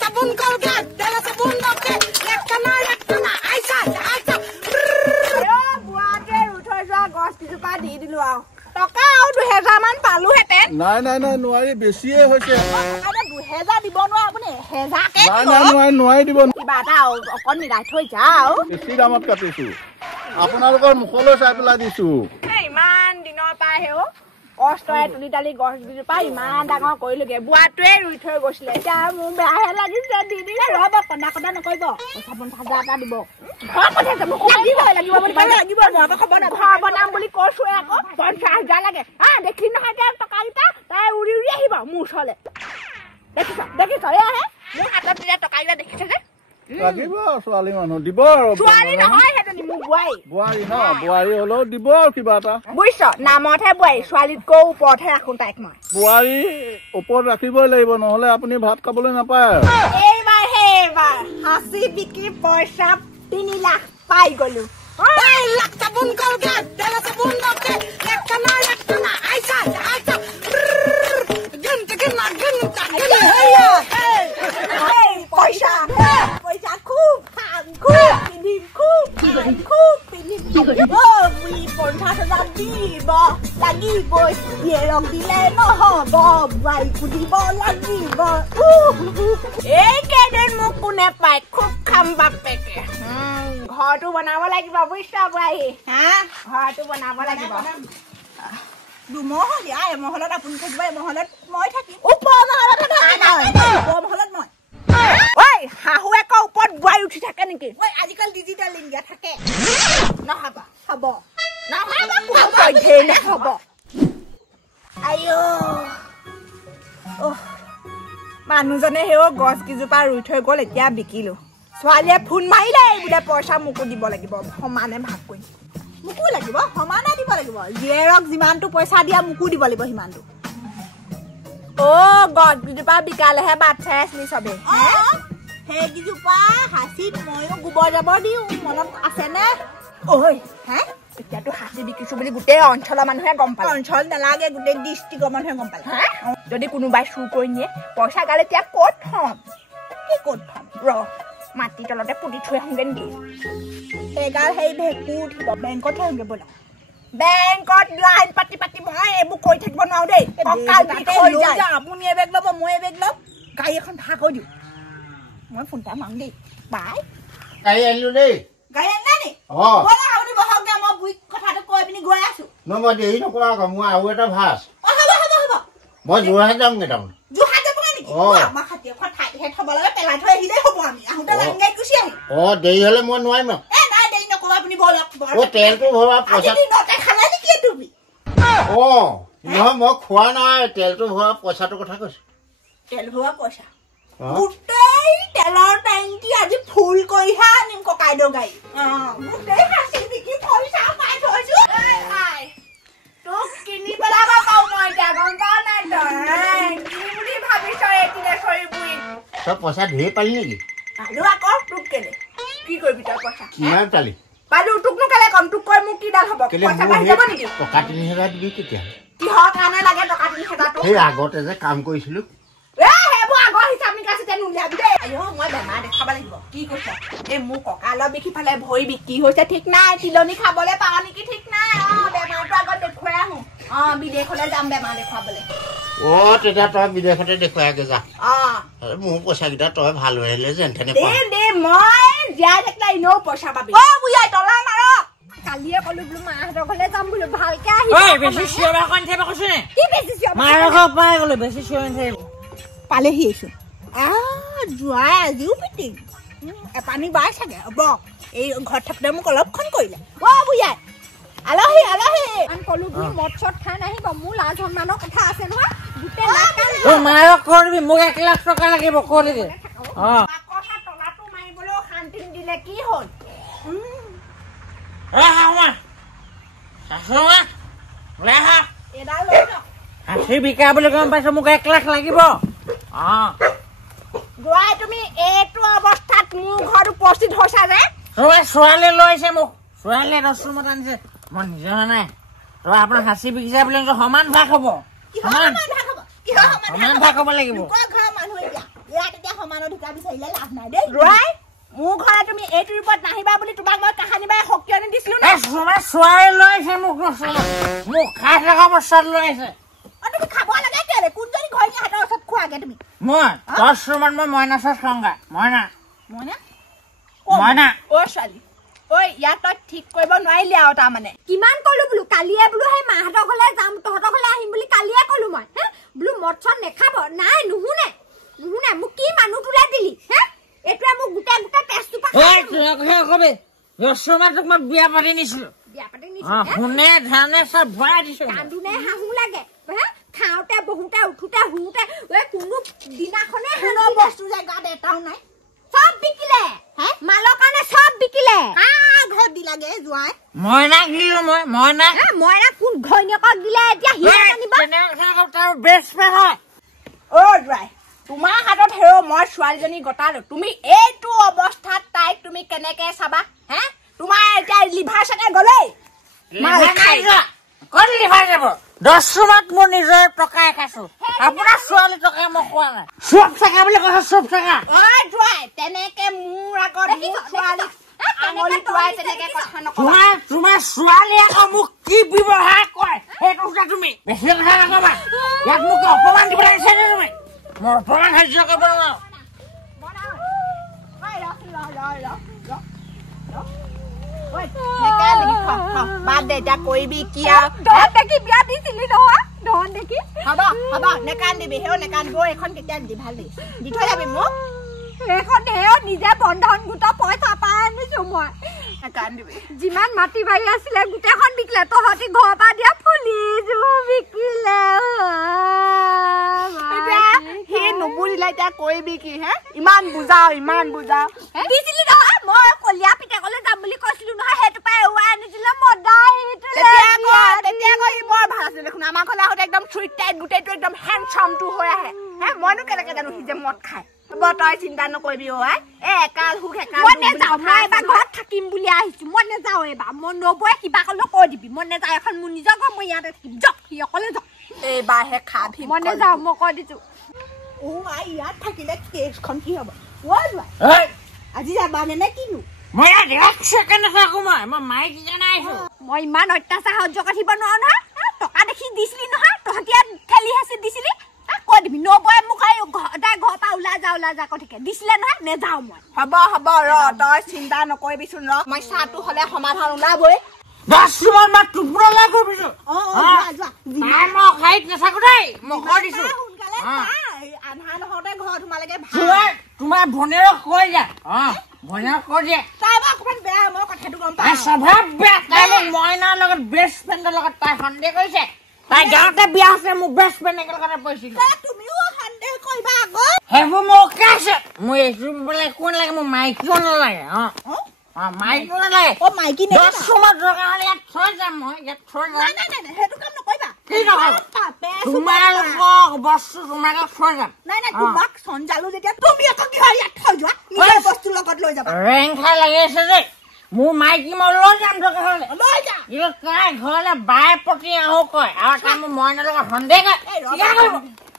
sabun Colgate, dala sabun Lotte, lekana, aisa. Yo, buate uthoi joa gos kijupa di dilu aw. Toka aw 2000 মান পালু হেতেন। নাই নোৱাৰি বেছিয়ে হৈছে। আৰে 2000 দিব নোৱা আপুনি 1000 কে দিব। নাই নোৱাৰি দিব। কিবা এটা অকন মিলাই থৈ যাও। বেছি দামত কাটিছো। আপোনালোকৰ মুখলৈ চাই পেলাই দিছো। ইমান দিনৰ পাই হেও কষ্টৰে তুলি তালি গছ কিজোপা ইমান ডাঙৰ কৰিলোগে বুৱাটোৱে ৰুই থৈ গৈছিলে এতিয়া মোৰ বেয়াহে লাগিছে দিদি ৰ'ব কন্দা নকৰিব 50,000 এটা দিব ঘৰ পঠাই যাব লাগিব বুলি ক'লে লাগিব মই খবৰ নাই ঘৰ বনাম বুলি কৈছোৱে আকৌ 50,000 লাগে দেখি নহয় টকা কেইটা তাই উৰি আহিব মোৰ ওচৰলৈ দেখিছ এয়াহে মোৰ হাতত তেতিয়া টকা কেইটা দেখিছে যে লাগিব ছোৱালী মানুহ দিব আৰু ছোৱালী নহয় হেতনি মোৰ বোৱাৰী ন বোৱাৰী হলেও দিব কিবা এটা বুইছ নামতহে বোৱাৰী ছোৱালীতকৈ ওপৰতহে ৰাখোঁ তাইক মই বোৱাৰী ওপৰত ৰাখিবই লাগিব নহলে আপুনি ভাত খাবলৈ নাপায় এইবাৰ হাসি বিক্ৰী পইচা 3 লাখ পাই গলো 2 lakh sabun Colgate, dala sabun Lotte, lekana, aisa. পইচা খুব খাম খুব পিন্ধিম খুব পিন্ধিম 50,000 দিব লাগিবই ৰং দিলে নহব বোৱাৰীকো দিব লাগিব এইকেইদিন মোক কোনে পায় খুব খাম বাপেকে ঘৰটো বনাব লাগিব বুইছ বোৱাৰী ঘৰটো বনাব লাগিব দুমহলীয়া এমহলত আপুনি থাকিব এমহলত মই থাকিম ওপৰ মহলত মই ঐ শাহুৱেকৰ ওপৰত বোৱাৰী উঠি থাকে নেকি ঐ আজিকালি ডিজিটেল ইণ্ডিয়া থাকে নহব হ'ব নহব আইও মানুহজনে হেও গছ কিজোপা ৰুই থৈ গ'ল এতিয়া বিকিলো ছোৱালীয়ে ফোন মাৰিলে বোলে পইচা মোকো দিব লাগিব সমানে ভাগ কৰি মোকো লাগিব সমানে দিব লাগিব জীয়েৰক যিমানটো পইচা দিয়া মোকো দিব লাগিব সিমানটো গছ কিজোপা বিকালেহে বাট চাই আছিলি চবে সেই কিজোপা হাঁচিত ময়ো গোবৰ জাবৰ দিওঁ মনত আছেনে ঐ এতিয়াতো হাঁচি বিকিছো বুলি গোটেই অঞ্চলৰ মানুহে গম পালে অঞ্চল নালাগে গোটেই ডিষ্ট্ৰিক্টৰ মানুহে গম পালে যদি কোনোবাই চুৰ কৰি নিয়ে পইচা গালে এতিয়া ক'ত থম ৰ মাটি তলতে পুতি থৈ আহোঁগে নেকি সেইগাল সেই ভেঁকু উঠিব বেংকত থওঁগে ব'লা বেংকত লাইন পাতি মই এইবোৰ কৰি থাকিব নোৱাৰো দেই আপুনি এবেগ ল'ব মই এবেগ ল'ম গাড়ী এখন ভাড়া কৰি দিওঁ মই ফোন এটা মাৰো দেই বাই গাড়ী আনিলো দেই গাড়ী আনিলা নি আপুনি বহক দে মই বুঢ়ীক কথাটো কৈ পিনি গৈ আছো মই দেৰি নকৰা আকৌ মোৰ আৰু এটা ভাজ হ'ব মই যোৰহাট যামগে তাৰমানে যোৰহাট যাবগে নেকি আমাৰ খাতি এখন ঠাইহে থ'ব লাগে পেলাই থৈ আহিলেই হ'ব আমি আহোঁতে লাইন গাড়ী গুচি আহিম দেৰি হ'লে মই নোৱাৰিম নাই দেৰি নকৰো আপুনি বলক তেলটো ভৰোৱা পইচা খালে নেকি তুমি নহয় মই খোৱা নাই তেলটো ভৰোৱা পইচাটোৰ কথা কৈছো তেল ভৰোৱা পইচা গোটেই তেলৰ টেংকি আজি ফুল কৰিহে আনিম ককাইদেউ গাড়ী গোটেই হাঁচি বিকি পইচা পাই থৈছো তোক কিনি পেলাব পাওঁ মই এতিয়া গম পাৱ নাই তই কি বুলি ভাবিছ এইটোলে চৰি বুঢ়ী তই পইচা ঢেৰ পালি নেকি পালো আকৌ তোক কেলে কি কৰিবি তই পইচা কিমান পালি পালো তোকনো কেলে কম তোক কৈ মোক কিডাল হ'ব পইচা পাই যাব নেকি টকা 3,000 দিবি কেতিয়া কিহৰ কাৰণে লাগে টকা 3,000 সেই আগতে যে কাম কৰিছিলো সেইবোৰ আগৰ হিচাপ নিকাচ এতিয়া নুলিয়াবি দেই মই বেমাৰ দেখাব লাগিব কি কৈছ এই মোৰ কঁকালৰ বিষ ইফালে ভৰি বিষ কি হৈছে ঠিক নাই তিলনি খাবলৈ পাওঁ নেকি ঠিক নাই বেমাৰটো আগত দেখুৱাই আহোঁ বিদেশলৈ যাম বেমাৰ দেখুৱাবলৈ তেতিয়া তই বিদেশতে দেখুৱাগে যা মোৰ পইচা কেইটা তই ভাল হৈ আহিলে যেন তেনে দে মই জীয়াই থাকিলে এনেও পইচা পাবি বুঢ়াই তলা মাৰক কালিয়ে কলো বোলো মাহঁতৰ ঘৰলৈ যাম বোলো ভালকে আহিব পালেহি আহিছো যোৱাই আজিও পিটিং পানী বাই চাগে হ'ব এই ঘৰত থাকোঁতে মোক অলপখন কৰিলে বুঢ়াই আলহী কলো বোলো মদ চদ খাই নাহিব মোৰ লাজ সন্মানৰ কথা আছে নহয় মোক 1 লাখ টকা লাগিব তলাটো মাৰিবলৈও শান্তি দিলে কি হ'ল হাঁচি বিকা বুলি গম পাইছো মোক 1 লাখ লাগিব তুমি এইটো অৱস্থাত মোৰ ঘৰত উপস্থিত হৈছা যে ছোৱালী লৈছে মোক ছোৱালীয়ে 10 ৰুমত আনিছে মই নিজে নাই তই আপোনাৰ হাঁচি বিকিছা বুলি সমান ভাগ হ'ব সমান ভাগ হ'ব লাগিব সমান মানুহৰ ঢুকা বিচাৰিলে লাভ নাই দেই ৰয় মোৰ ঘৰত তুমি এইটো ৰূপত নাহিবা বুলি তোমাক মই কাহানি বাই শক্তিয়নি দিছিলো না তোমাৰ ছোৱালী লৈছে মোক মোক খাই থকা বস্তাত লৈছে তুমি খাব লাগে কেলে কোনজনী ঘৈণী হাতৰ ওচৰত খোৱাগে তুমি মই 10 ৰুমত মই মইনা চচ খাওঁগা মইনা অ ছোৱালী ঐ ইয়াত তই ঠিক কৰিব নোৱাৰিলি আৰু তাৰমানে কিমান কলো বোলো কালিয়ে বোলো সেই মাহঁতৰ ঘৰলৈ যাম তহঁতৰ ঘৰলৈ আহিম বুলি কালিয়ে কলো মই হে বোলো মদচন নেখাব নাই নুশুনে মোক কি মানুহ তোলাই দিলি হে এইটোৱে মোক গোটা তেজটো কবি ৰসমা তোক মই বিয়া পাতি নিছিলো শুনে ধানে চব ভৰাই দিছো কান্দুনে হাহু লাগে হে খাওঁতে বহুতে উঠোতে শুওঁতে কোনো দিনাখনে কোনো বস্তু যে গাত এটাও নাই সব বিকিলে হে মালৰ কাৰণে সব বিকিলে ঘৰত দিলাগে জোৱাই মইনা দিলো মইনা কোন ঘৈণীয়েকক দিলে এতিয়া হিয়া জানিব তাৰ বেষ্ট ফ্ৰেণ্ড হয় অ জোৱাই তোমাৰ হাতত হেৰ মই ছোৱালীজনী গতালো তুমি এইটো অৱস্থাত তাইক তুমি কেনেকে চাবা হে তোমাৰ এতিয়া লিভাৰ চাগে গলেই ক'ত লিভাৰ যাব 10 ৰুমত মোৰ নিজৰ টকাই খাইছো আপোনাৰ ছোৱালী টকা মই খোৱা নাই চব চাকা বুলি কৈছে চব চাকা ঐ জোৱাই তেনেকে মোৰ আগত মোৰ ছোৱালী আঙুলি টুৱাই তেনেকে কথা নকবা তোমাৰ ছোৱালী আকৌ মোক কি ব্যৱহাৰ কৰে সেইটো কথা তুমি বেছি কথা নকবা ইয়াত মোক অপমান দিব লাগিছে নে তুমি মোৰ অপমান সহ্য কৰিব নোৱাৰো বাদ দে এতিয়া কৰিবি কি দেখি বিয়া দিছিলি নহয় ধন দেখি হ'ব নেকান্দিবি সেও নেকান্দিব এইখন কেতিয়া দি ভাল দি থৈ যাবি মোক এইখন হেও নিজে বন্ধন গোটৰ পইচা পাই আনিছো মই নেকান্দিবি যিমান মাটি বাৰী আছিলে গোটেইখন বিকিলে তহঁতি ঘৰৰ পৰা দিয়া ফুলিযোৰ বিকিলে সি নুবুজিলে এতিয়া কৰিবি কি হে ইমান বুজাও দিছিলি নহয় মই কলিয়া পিতেকলৈ যাম বুলি কৈছিলো নহয় সেইটো পাই এৱাই আনিছিলে মদা তেতিয়া সি বৰ ভাল আছিল দেখোন আমাৰ ঘৰলৈ আহোঁতে একদম চুইট টাইট গোটেইটো একদম হেণ্ডচামটো হৈ আহে হে মইনো কেনেকে জানো সি যে মদ খায় তই চিন্তা নকৰিবি অ' একাল হুক মই নেযাওঁ মই এবাৰ ঘৰত থাকিম বুলি আহিছো মই নেযাওঁ এইবাৰ মই নবৌয়ে কিবা ক'লেও কৈ দিবি মই নেযাওঁ এখন মোৰ নিজৰ ঘৰ মই ইয়াতে থাকিম যাওক সি অকলে যাওক এইবাৰহে খাবি মই নেযাওঁ মই কৈ দিছো ইয়াত থাকিলে কেছখন কি হ'ব আজি যাবানে নে কিনো মই এক ছেকেণ্ড থাকো মই মাইক জানা আহিছো মই ইমান অত্যাচাৰ সহ্য কৰিব নোৱাৰো নহয় টকা দেখি দিছিলি নহয় তহঁতি ঠেলি হেঁচি দিছিলি কৈ দিবি নবৌয়ে মোক তাই ঘৰৰ পৰা ওলাই যা কৈ থাকে দিছিলে নহয় নেযাওঁ মই হ'ব ৰ তই চিন্তা নকৰিবিচোন ৰ মই চাহটো হ'লে সমাধান ওলাবই 10 ৰুমত মই টুকুৰলৈ কৰিছো মই খাইত নাথাকো দেই মই কৈ দিছো আন্ধাৰ নহওঁতে ঘৰত সোমালেগে তোমাৰ ভনীয়েৰক কৈ যা ভনীয়েৰক কৈ দিয়ে তাই বা অকণমান বেয়া মই কথাটো গম তাই স্বভাৱ বেয়া তাই মোক মইনাৰ লগত বেষ্ট ফ্ৰেণ্ডৰ লগত তাই সন্দেহ কৰিছে তাই গাঁৱতে বিয়া হৈছে মোক বেষ্ট ফ্ৰেণ্ড একেলগতে পৰিছিলো তুমিও সন্দেহ কৰিবা আকৌ সেইবোৰ মোৰ আছে মোৰ এইটো বোলে একো নালাগে মোৰ মাইকীও নালাগে মাইকীও নালাগে 10 ৰুমত দৰকাৰ হ'লে ইয়াত থৈ যাম মই ইয়াত থৈ যাম সেইটো কাম নকৰিবা কি নকৰিবা তোমালোকৰ বস্তু তোমালোকক থৈ যাম নাই তোমাক সঞ্জালো যেতিয়া তুমি আকৌ কি হয় ইয়াত থৈ যোৱা নিজৰ বস্তু লগত লৈ যাবা ৰেং খাই লাগি আছে যে মোৰ মাইকী মই লৈ যাম দৰকাৰ হ'লে লৈ যা কিন্তু তাই ঘৰলৈ বাই প্ৰতি আহো কয় আৰু তাই মোৰ মইনাৰ লগত সন্দেহ কৰে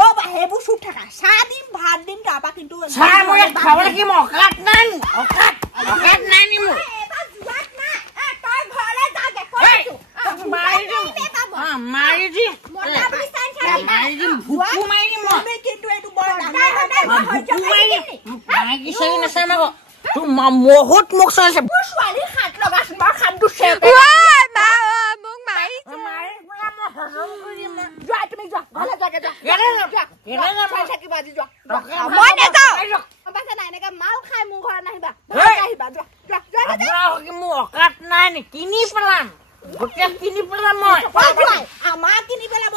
ৰ'বা সেইবোৰ চুপ থাকা চাহ দিম ভাত দিম তাৰপৰা কিন্তু চাহ মই খাবলৈ কি মোৰ অকাত নাই অকাত নাই নি মোৰ মাৰি দিম ভুকু মাৰি দিম মই কিন্তু এইটো বৰ মাইকী চাৰি নাচাম আকৌ তোৰ বহুত মোক চাইছে ছোৱালী হাত লগাচোন বাৰু খানটো চেপ মোক মাৰিছে যোৱা তুমি যোৱা ঘৰলৈ যোৱাগে যোৱা মই নেযাওঁ এনেকে মাল খাই মোৰ ঘৰত নাহিবা আহিবা মোৰ অকাত নাই নি কিনি পেলাম গোটেই কিনি পেলাম মই আমাৰ কিনি পেলাব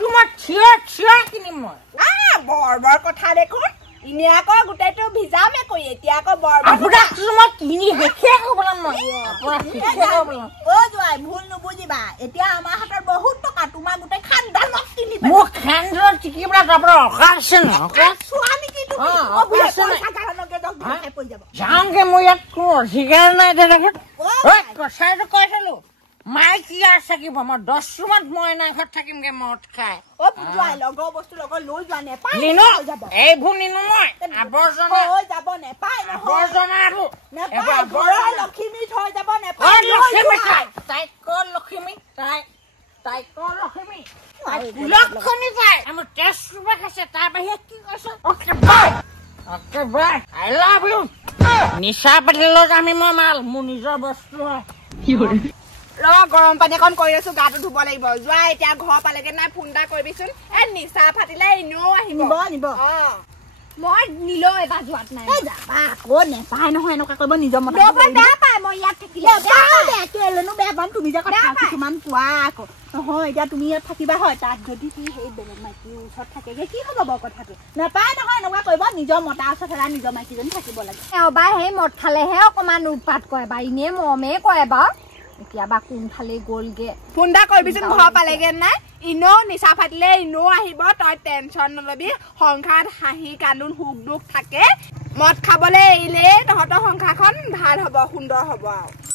তোমাৰ থিয় কিনিম মই বৰ কথা দেখোন ইনে আকৌ গোটেইটো ভিজামে কৈ এতিয়া আকৌ বৰ কিনি শেষে কৰিবলাম মই যোৱাই ভুল নুবুজিবা এতিয়া আমাৰ হাতত বহুত টকা তোমাৰ গোটেই খানদানক কিনি মোৰ খানদানত টিকি পেলাই তাৰপৰা অকাত আছে ন যাওঁগে মই ইয়াত কোনো অধিকাৰ নাই কথাটো কৈছিলো মাইকী আৰু থাকিব মই 10 ৰুমত মইনা ঘৰত থাকিমগে মদ খাই অ বুজুৱাই লগৰ বস্তু লগত লৈ যোৱা নেপায় নিনো এইবোৰ নিনো মই আৱৰ্জনা হৈ যাব নেপায় আৱৰ্জনা আৰু নেপায় ঘৰৰ লক্ষ্মী থৈ যাব নেপায় তাই কৰ লক্ষ্মী তাই কৰ লক্ষ্মী লক্ষ্মী তাই আমাৰ 10 ৰুপা খাইছে তাৰ বাহিৰে কি কৈছ okay bye I love you নিচা পাতিলত আমি মই মাল মোৰ নিজৰ বস্তু হয় গৰম পানী অকণ কৰি আছো গাটো ধুব লাগিব যোৱা এতিয়া ঘৰ পালেগে নাই ফোন এটা কৰিবিচোন নিচা ফাটিলে এনেও আহিব নিব মই নিলো এবাৰ যোৱাত নাই যাবা আকৌ নেপায় নহয় এনেকুৱা কৰিব নিজৰ মতে বেয়া পায় মই ইয়াত থাকিলে কেলেনো বেয়া পাম তুমি যে কথা কিছুমান কোৱা আকৌ নহয় এতিয়া তুমি ইয়াত থাকিবা হয় তাত যদি সি সেই বেলেগ মাইকীৰ ওচৰত থাকেগে কি হ'ব বাৰু কথাটো নেপায় নহয় এনেকুৱা কৰিব নিজৰ মতা ওচৰত হেৰা নিজৰ মাইকীজনী থাকিব লাগে এবাৰ সেই মদ খালেহে অকমান উৎপাত কৰে বা এনেই মৰমে কৰে বাৰু কেতিয়াবা কোনফালে গ'লগে ফোন এটা কৰিবিচোন ঘৰ পালেগে নাই ইনো নিচা ফাটিলে ইনো আহিব তই টেনচন নলবি সংসাৰত হাঁহি কান্দোন সুখ দুখ থাকে মদ খাবলৈ এৰিলে তহঁতৰ সংসাৰখন ভাল হ'ব সুন্দৰ হ'ব আৰু